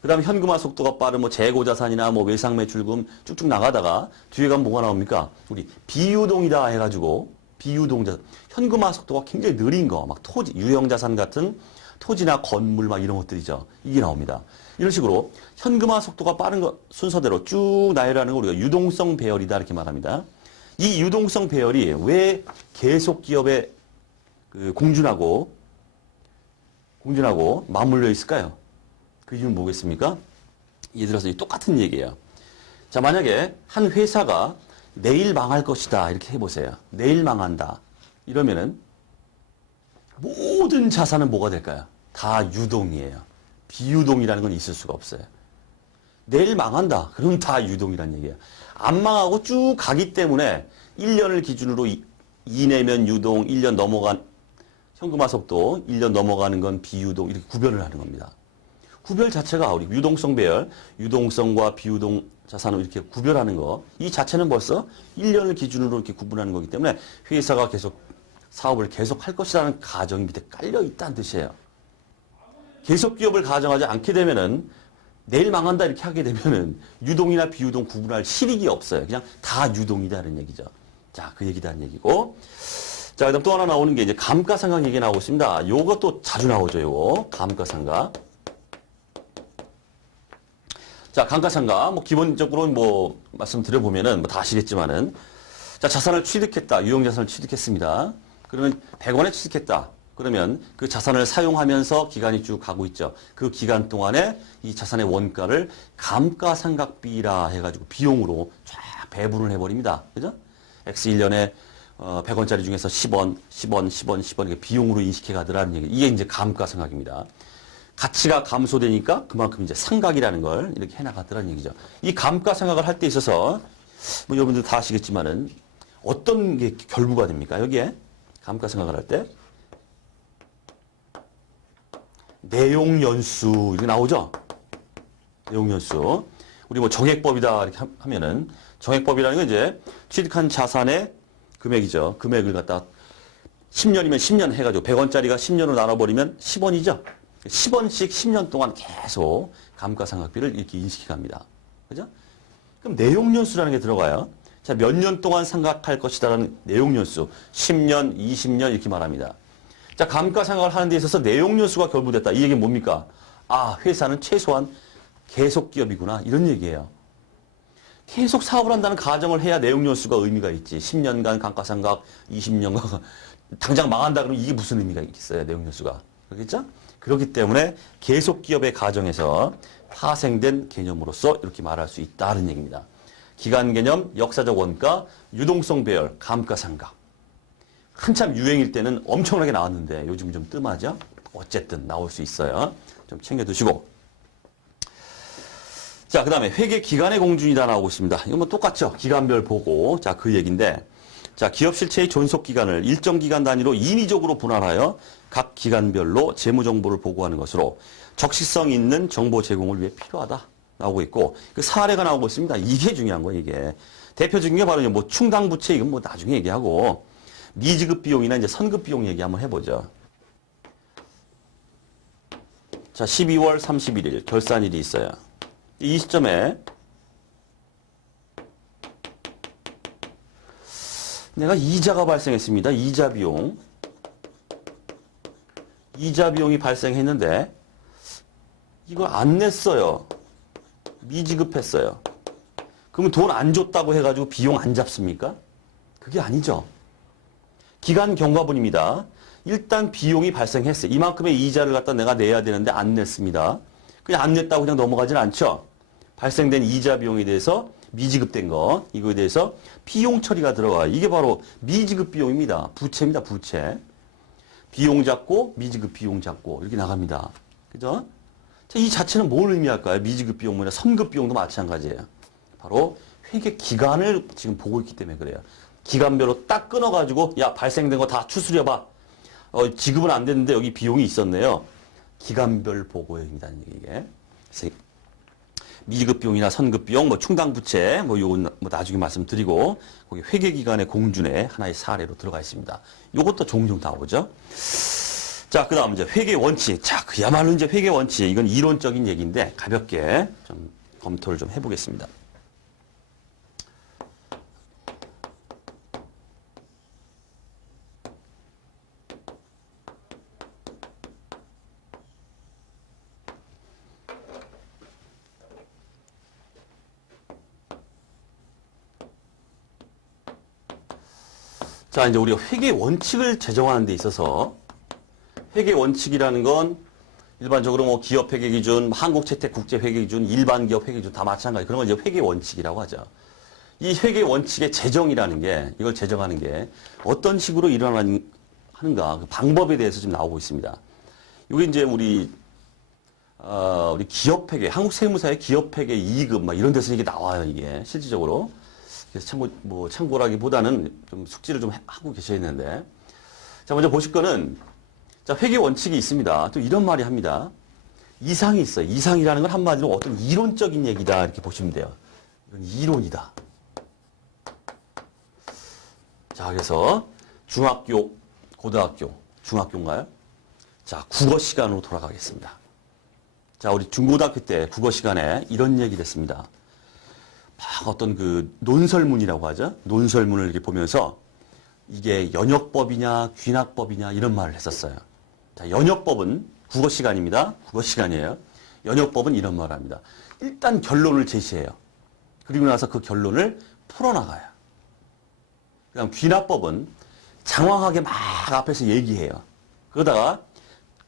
그 다음에 현금화 속도가 빠른 재고자산이나 외상매출금 쭉쭉 나가다가 뒤에 가면 뭐가 나옵니까? 우리 비유동이다 해가지고 비유동자산, 현금화 속도가 굉장히 느린 거, 토지, 유형자산 같은 토지나 건물 이런 것들이죠. 이게 나옵니다. 이런 식으로 현금화 속도가 빠른 것 순서대로 쭉 나열하는 걸 우리가 유동성 배열이다 이렇게 말합니다. 이 유동성 배열이 왜 계속 기업에 공준하고 맞물려 있을까요? 그 이유는 뭐겠습니까? 예를 들어서 똑같은 얘기예요. 자, 만약에 한 회사가 내일 망할 것이다 이렇게 해보세요. 내일 망한다 이러면은 모든 자산은 뭐가 될까요? 다 유동이에요. 비유동이라는 건 있을 수가 없어요. 내일 망한다 그러면 다 유동이라는 얘기예요. 안 망하고 쭉 가기 때문에 1년을 기준으로 2내면 유동, 1년 넘어간 현금화 속도 1년 넘어가는 건 비유동 이렇게 구별을 하는 겁니다. 구별 자체가 우리 유동성 배열, 유동성과 비유동 자산을 이렇게 구별하는 거, 이 자체는 벌써 1년을 기준으로 이렇게 구분하는 거기 때문에 회사가 계속 사업을 계속 할 것이라는 가정이 밑에 깔려 있다는 뜻이에요. 계속 기업을 가정하지 않게 되면은 내일 망한다 이렇게 하게 되면은 유동이나 비유동 구분할 실익이 없어요. 그냥 다 유동이다는 얘기죠. 자, 그 얘기다는 얘기고. 자, 그다음 또 하나 나오는 게 이제 감가상각 얘기 나오고 있습니다. 요것도 자주 나오죠, 요거. 감가상각. 자, 감가상각. 기본적으로 말씀드려보면은 다 아시겠지만은. 자, 자산을 취득했다. 유형자산을 취득했습니다. 그러면 100원에 취득했다. 그러면 그 자산을 사용하면서 기간이 쭉 가고 있죠. 그 기간 동안에 이 자산의 원가를 감가상각비라 해가지고 비용으로 쫙 배분을 해버립니다. 그죠? X 1년에 100원짜리 중에서 10원, 10원, 10원, 10원 이렇게 비용으로 인식해 가더라는 얘기. 이게 이제 감가상각입니다. 가치가 감소되니까 그만큼 이제 상각이라는 걸 이렇게 해나가더라는 얘기죠. 이 감가상각을 할 때 있어서 여러분들 다 아시겠지만은 어떤 게 결부가 됩니까? 여기에 감가상각을 할 때 내용연수 이렇게 나오죠. 내용연수. 우리 정액법이다 이렇게 하면은 정액법이라는 건 이제 취득한 자산의 금액이죠. 금액을 갖다 10년이면 10년 해가지고 100원짜리가 10년으로 나눠버리면 10원이죠. 10원씩 10년 동안 계속 감가상각비를 이렇게 인식해 갑니다. 그죠? 그럼 내용연수라는 게 들어가요. 자, 몇 년 동안 상각할 것이다라는 내용연수. 10년, 20년 이렇게 말합니다. 자, 감가상각을 하는 데 있어서 내용연수가 결부됐다. 이 얘기는 뭡니까? 아, 회사는 최소한 계속 기업이구나. 이런 얘기예요. 계속 사업을 한다는 가정을 해야 내용연수가 의미가 있지. 10년간 감가상각, 20년간 당장 망한다 그러면 이게 무슨 의미가 있겠어요, 내용연수가. 그렇겠죠? 그렇기 때문에 계속 기업의 가정에서 파생된 개념으로서 이렇게 말할 수 있다는 얘기입니다. 기간 개념, 역사적 원가, 유동성 배열, 감가상각. 한참 유행일 때는 엄청나게 나왔는데 요즘 좀 뜸하죠? 어쨌든 나올 수 있어요. 좀 챙겨두시고. 자, 그 다음에 회계 기간의 공준이다 나오고 있습니다. 이건 똑같죠? 기간별 보고. 자, 그 얘기인데. 자, 기업 실체의 존속 기간을 일정 기간 단위로 인위적으로 분할하여 각 기간별로 재무 정보를 보고하는 것으로 적시성 있는 정보 제공을 위해 필요하다 나오고 있고, 그 사례가 나오고 있습니다. 이게 중요한 거예요, 이게. 대표적인 게 바로 충당 부채, 이건 나중에 얘기하고, 미지급 비용이나 이제 선급 비용 얘기 한번 해보죠. 자, 12월 31일 결산일이 있어요. 이 시점에 내가 이자가 발생했습니다. 이자 비용. 이자 비용이 발생했는데 이걸 안 냈어요. 미지급했어요. 그러면 돈 안 줬다고 해가지고 비용 안 잡습니까? 그게 아니죠. 기간 경과분입니다. 일단 비용이 발생했어요. 이만큼의 이자를 갖다 내가 내야 되는데 안 냈습니다. 그냥 안 냈다고 그냥 넘어가진 않죠. 발생된 이자 비용에 대해서 미지급된 거. 이거에 대해서 비용 처리가 들어가요. 이게 바로 미지급 비용입니다. 부채입니다. 부채. 비용 잡고 미지급 비용 잡고 이렇게 나갑니다. 그죠? 자, 이 자체는 뭘 의미할까요? 미지급 비용이나 선급 비용도 마찬가지예요. 바로 회계 기간을 지금 보고 있기 때문에 그래요. 기간별로 딱 끊어가지고 야 발생된 거 다 추스려봐. 지급은 안 됐는데 여기 비용이 있었네요. 기간별 보고입니다. 이게. 그래서 미지급 비용이나 선급 비용, 뭐 충당 부채, 뭐 요건 뭐 나중에 말씀드리고 거기 회계 기간의 공준에 하나의 사례로 들어가 있습니다. 요것도 종종 나오죠. 자, 그다음 이제 회계 원칙. 자, 그야말로 이제 회계 원칙. 이건 이론적인 얘기인데 가볍게 좀 검토를 좀 해보겠습니다. 자, 이제 우리가 회계 원칙을 제정하는 데 있어서 회계 원칙이라는 건 일반적으로 뭐 기업 회계 기준, 한국채택 국제 회계 기준, 일반 기업 회계 기준 다 마찬가지. 그런 걸 이제 회계 원칙이라고 하죠. 이 회계 원칙의 제정이라는 게, 이걸 제정하는 게 어떤 식으로 일어나는가 그 방법에 대해서 지금 나오고 있습니다. 이게 이제 우리 기업 회계, 한국 세무사의 기업 회계 2급 막 이런 데서 이게 나와요, 이게 실질적으로. 그래서 참고라기보다는 좀 숙지를 좀 하고 계셔야겠는데. 자, 먼저 보실 거는, 자, 회계 원칙이 있습니다. 또 이런 말이 합니다. 이상이 있어요. 이상이라는 건 한마디로 어떤 이론적인 얘기다. 이렇게 보시면 돼요. 이건 이론이다. 자, 그래서 중학교, 고등학교, 중학교인가요? 자, 국어 시간으로 돌아가겠습니다. 자, 우리 중고등학교 때 국어 시간에 이런 얘기를 했습니다. 막 어떤 그 논설문이라고 하죠. 논설문을 이렇게 보면서 이게 연역법이냐 귀납법이냐 이런 말을 했었어요. 자, 연역법은 국어 시간입니다. 국어 시간이에요. 연역법은 이런 말을 합니다. 일단 결론을 제시해요. 그리고 나서 그 결론을 풀어나가요. 그다음 귀납법은 장황하게 막 앞에서 얘기해요. 그러다가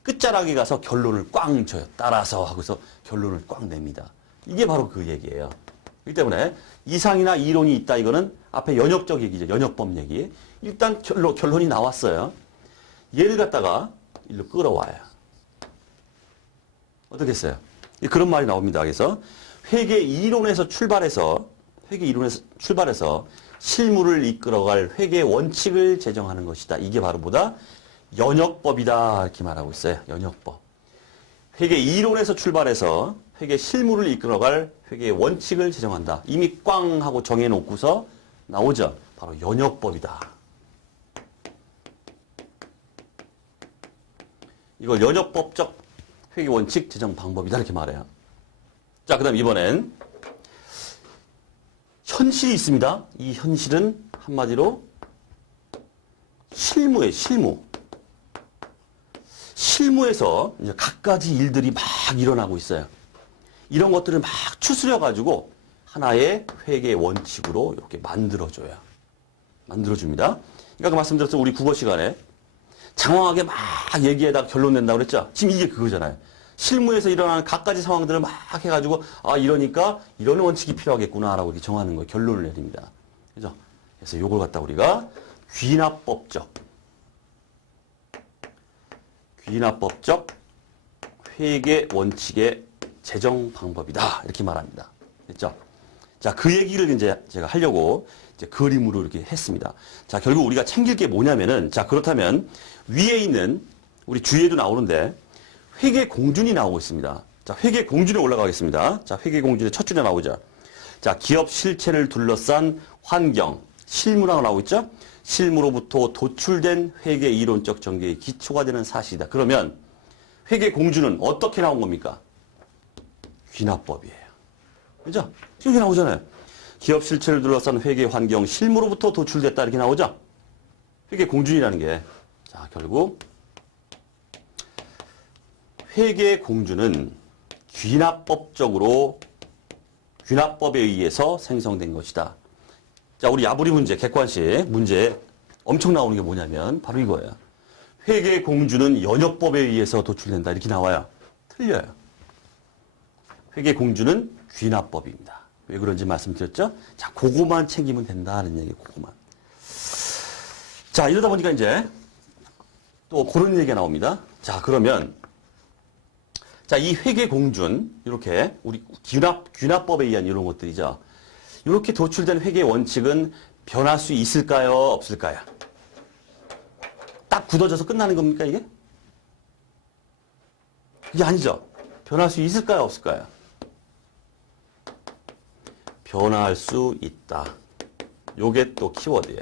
끝자락에 가서 결론을 꽝 줘요. 따라서 하고서 결론을 꽝 냅니다. 이게 바로 그 얘기예요. 그렇기 때문에 이상이나 이론이 있다 이거는 앞에 연역적 얘기죠. 연역법 얘기. 일단 결론이 나왔어요. 얘를 갖다가 일로 끌어와요. 어떻게 했어요? 그런 말이 나옵니다. 그래서 회계 이론에서 출발해서 실무를 이끌어갈 회계 원칙을 제정하는 것이다. 이게 바로 뭐다? 연역법이다. 이렇게 말하고 있어요. 연역법. 회계 이론에서 출발해서 회계 실무를 이끌어갈 회계 원칙을 제정한다. 이미 꽝 하고 정해놓고서 나오죠. 바로 연역법이다. 이걸 연역법적 회계 원칙 제정 방법이다. 이렇게 말해요. 자, 그 다음 이번엔 현실이 있습니다. 이 현실은 한마디로 실무예요. 실무. 실무에서 이제 갖가지 일들이 막 일어나고 있어요. 이런 것들을 막 추스려가지고 하나의 회계 원칙으로 이렇게 만들어줘요. 만들어줍니다. 그러니까 말씀드렸죠. 우리 국어 시간에 장황하게 막 얘기하다가 결론 낸다고 그랬죠. 지금 이게 그거잖아요. 실무에서 일어나는 갖가지 상황들을 막 해가지고 아 이러니까 이런 원칙이 필요하겠구나라고 이렇게 정하는 거예요. 결론을 내립니다. 그죠? 그래서 이걸 갖다 우리가 귀납법적 회계 원칙의 제정 방법이다. 이렇게 말합니다. 됐죠? 자, 그 얘기를 이제 제가 하려고 이제 그림으로 이렇게 했습니다. 자, 결국 우리가 챙길 게 뭐냐면은, 자, 그렇다면 위에 있는 우리 주위에도 나오는데 회계 공준이 나오고 있습니다. 자, 회계 공준에 올라가겠습니다. 자, 회계 공준의 첫 줄에 나오죠. 자, 기업 실체를 둘러싼 환경, 실무라고 나오고 있죠? 실무로부터 도출된 회계 이론적 전개의 기초가 되는 사실이다. 그러면 회계 공준은 어떻게 나온 겁니까? 귀납법이에요. 그죠? 지금 이렇게 나오잖아요. 기업 실체를 둘러싼 회계 환경, 실무로부터 도출됐다. 이렇게 나오죠? 회계 공준이라는 게. 자, 결국 회계 공준은 귀납법에 의해서 생성된 것이다. 자, 우리 야부리 문제, 객관식 문제 엄청 나오는 게 뭐냐면 바로 이거예요. 회계 공준은 연역법에 의해서 도출된다. 이렇게 나와요. 틀려요. 회계 공준은 귀납법입니다. 왜 그런지 말씀드렸죠? 자, 그거만 챙기면 된다는 얘기, 그거만. 자, 이러다 보니까 이제 또 그런 얘기가 나옵니다. 자, 그러면 자, 이 회계공준, 이렇게 우리 귀납법에 의한 이런 것들이죠. 이렇게 도출된 회계 원칙은 변할 수 있을까요? 없을까요? 딱 굳어져서 끝나는 겁니까, 이게? 그게 아니죠. 변할 수 있을까요? 없을까요? 변할 수 있다. 요게 또 키워드예요.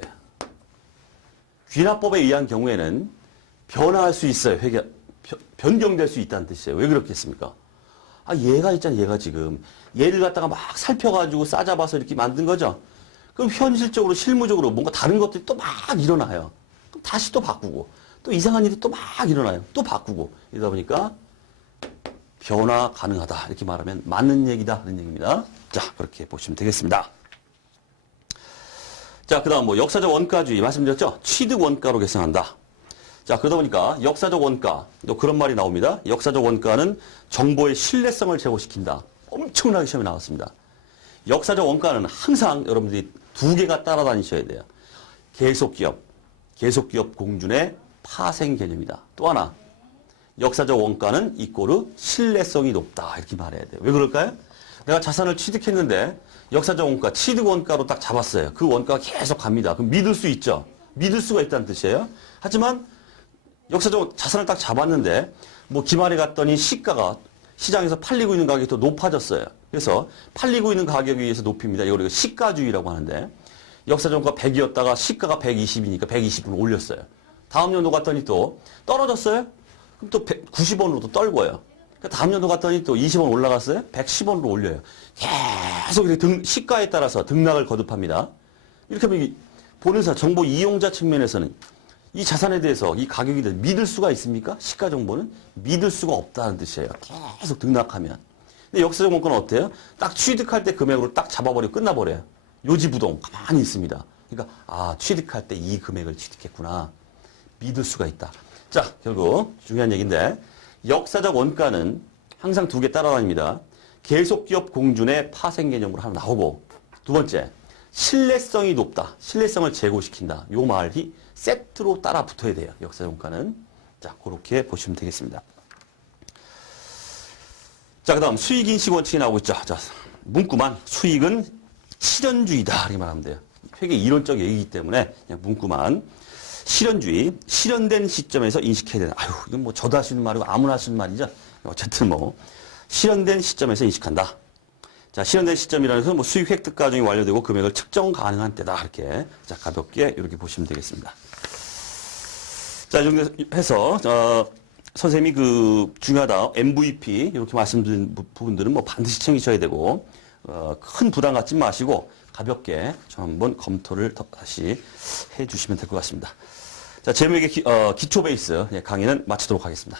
귀납법에 의한 경우에는 변화할 수 있어요. 변경될 수 있다는 뜻이에요. 왜 그렇겠습니까? 아, 얘가 있잖아요. 얘가 지금. 얘를 갖다가 막 살펴가지고 싸잡아서 이렇게 만든 거죠. 그럼 현실적으로, 실무적으로 뭔가 다른 것들이 또 막 일어나요. 그럼 다시 또 바꾸고, 또 이상한 일이 또 막 일어나요. 또 바꾸고. 이러다 보니까 변화 가능하다. 이렇게 말하면 맞는 얘기다. 하는 얘기입니다. 자, 그렇게 보시면 되겠습니다. 자, 그 다음 뭐 역사적 원가주의 말씀드렸죠? 취득 원가로 계산한다. 자, 그러다 보니까 역사적 원가, 또 그런 말이 나옵니다. 역사적 원가는 정보의 신뢰성을 제고시킨다. 엄청나게 시험에 나왔습니다. 역사적 원가는 항상 여러분들이 두 개가 따라다니셔야 돼요. 계속기업 공준의 파생 개념이다. 또 하나, 역사적 원가는 이꼬르 신뢰성이 높다. 이렇게 말해야 돼요. 왜 그럴까요? 내가 자산을 취득했는데 역사적 원가, 취득 원가로 딱 잡았어요. 그 원가가 계속 갑니다. 그럼 믿을 수 있죠? 믿을 수가 있다는 뜻이에요. 하지만 역사적 자산을 딱 잡았는데 뭐 기말에 갔더니 시가가 시장에서 팔리고 있는 가격이 더 높아졌어요. 그래서 팔리고 있는 가격에 의해서 높입니다. 이걸 우리가 시가주의라고 하는데 역사적 원가 100이었다가 시가가 120이니까 120을 올렸어요. 다음 연도 갔더니 또 떨어졌어요? 그럼 또 90원으로 또 떨고요. 다음 연도 갔더니 또 20원 올라갔어요? 110원으로 올려요. 계속 이렇게 시가에 따라서 등락을 거듭합니다. 이렇게 하면 보는 사람, 정보 이용자 측면에서는 이 자산에 대해서 이 가격에 대해서 믿을 수가 있습니까? 시가 정보는 믿을 수가 없다는 뜻이에요. 계속 등락하면. 근데 역사적 원가는 어때요? 딱 취득할 때 금액으로 딱 잡아버리고 끝나버려요. 요지부동 가만히 있습니다. 그러니까 아, 취득할 때 이 금액을 취득했구나. 믿을 수가 있다. 자, 결국 중요한 얘기인데 역사적 원가는 항상 두 개 따라다닙니다. 계속기업 공준의 파생 개념으로 하나 나오고 두 번째, 신뢰성이 높다. 신뢰성을 제고시킨다. 요 말이 세트로 따라 붙어야 돼요. 역사적 원가는. 자, 그렇게 보시면 되겠습니다. 자, 그 다음 수익인식 원칙이 나오고 있죠. 자, 문구만 수익은 실현주의다. 이렇게 말하면 돼요. 되게 이론적 얘기이기 때문에 그냥 문구만. 실현주의, 실현된 시점에서 인식해야 되는. 아유, 이건 뭐 저도 할 수 있는 말이고 아무나 할 수 있는 말이죠. 어쨌든 뭐 실현된 시점에서 인식한다. 자, 실현된 시점이라는 것은 뭐 수익 획득 과정이 완료되고 금액을 측정 가능한 때다. 이렇게 자, 가볍게 이렇게 보시면 되겠습니다. 자, 이 정도 해서 선생님이 그 중요하다 MVP 이렇게 말씀드린 부분들은 뭐 반드시 챙기셔야 되고 큰 부담 갖지 마시고 가볍게 좀 한번 검토를 다시 해주시면 될 것 같습니다. 자, 제목의 기초 베이스 강의는 마치도록 하겠습니다.